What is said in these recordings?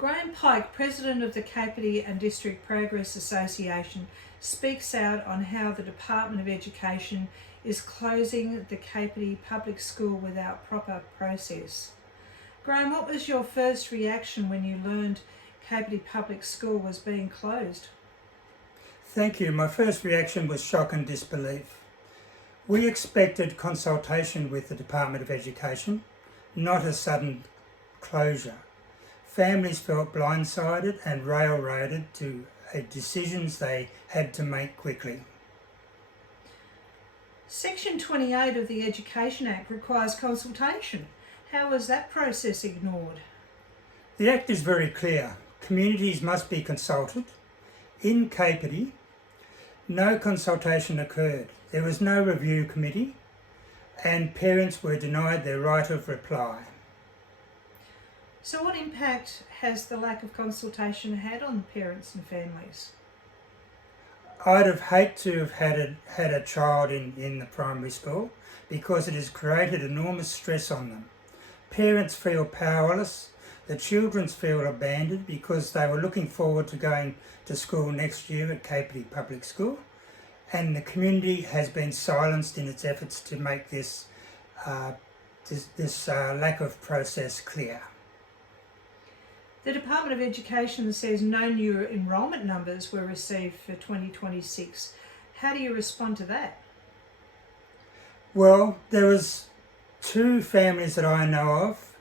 Graham Pike, President of the Capertee and District Progress Association, speaks out on how the Department of Education is closing the Capertee Public School without proper process. Graham, what was your first reaction when you learned Capertee Public School was being closed? Thank you. My first reaction was shock and disbelief. We expected consultation with the Department of Education, not a sudden closure. Families felt blindsided and railroaded to decisions they had to make quickly. Section 28 of the Education Act requires consultation. How was that process ignored? The Act is very clear. Communities must be consulted. In Capertee, no consultation occurred. There was no review committee and parents were denied their right of reply. So what impact has the lack of consultation had on parents and families? I'd have hated to have had a child in the primary school because it has created enormous stress on them. Parents feel powerless, the children feel abandoned because they were looking forward to going to school next year at Capertee Public School, and the community has been silenced in its efforts to make this lack of process clear. The Department of Education says no new enrolment numbers were received for 2026. How do you respond to that? Well, there was 2 families that I know of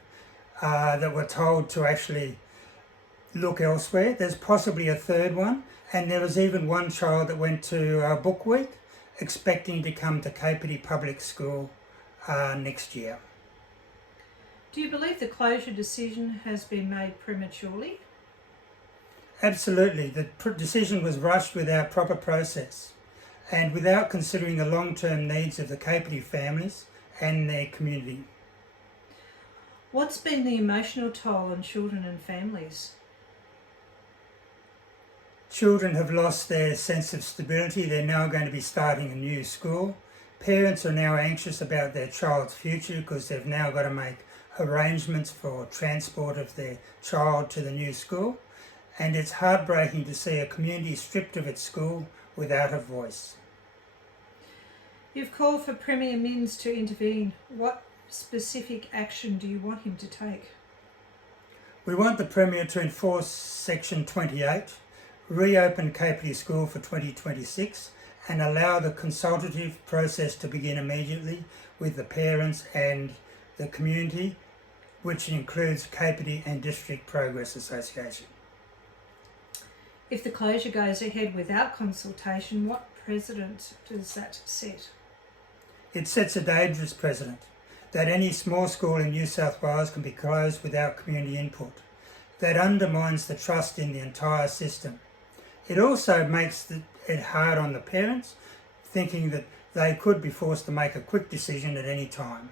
that were told to actually look elsewhere. There's possibly a 3rd one, and there was even one child that went to Book Week expecting to come to Capertee Public School next year. Do you believe the closure decision has been made prematurely? Absolutely. The decision was rushed without proper process and without considering the long-term needs of the Capertee families and their community. What's been the emotional toll on children and families? Children have lost their sense of stability. They're now going to be starting a new school. Parents are now anxious about their child's future because they've now got to make arrangements for transport of their child to the new school, and it's heartbreaking to see a community stripped of its school without a voice. You've called for Premier Minns to intervene. What specific action do you want him to take? We want the Premier to enforce Section 28, reopen Capertee School for 2026 and allow the consultative process to begin immediately with the parents and the community, which includes Capertee and District Progress Association. If the closure goes ahead without consultation, what precedent does that set? It sets a dangerous precedent that any small school in New South Wales can be closed without community input. That undermines the trust in the entire system. It also makes it hard on the parents, thinking that they could be forced to make a quick decision at any time.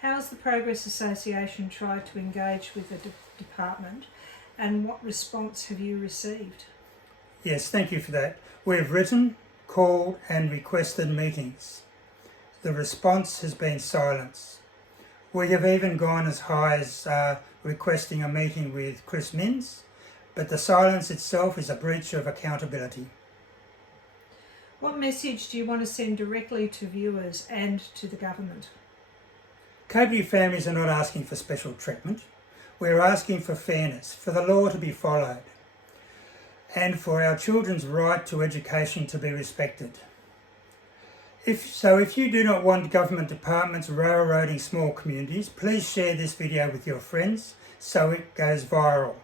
How has the Progress Association tried to engage with the department, and what response have you received? Yes, thank you for that. We've written, called and requested meetings. The response has been silence. We have even gone as high as requesting a meeting with Chris Minns, but the silence itself is a breach of accountability. What message do you want to send directly to viewers and to the government? Capertee families are not asking for special treatment. We're asking for fairness, for the law to be followed, and for our children's right to education to be respected. If you do not want government departments railroading small communities, please share this video with your friends so it goes viral.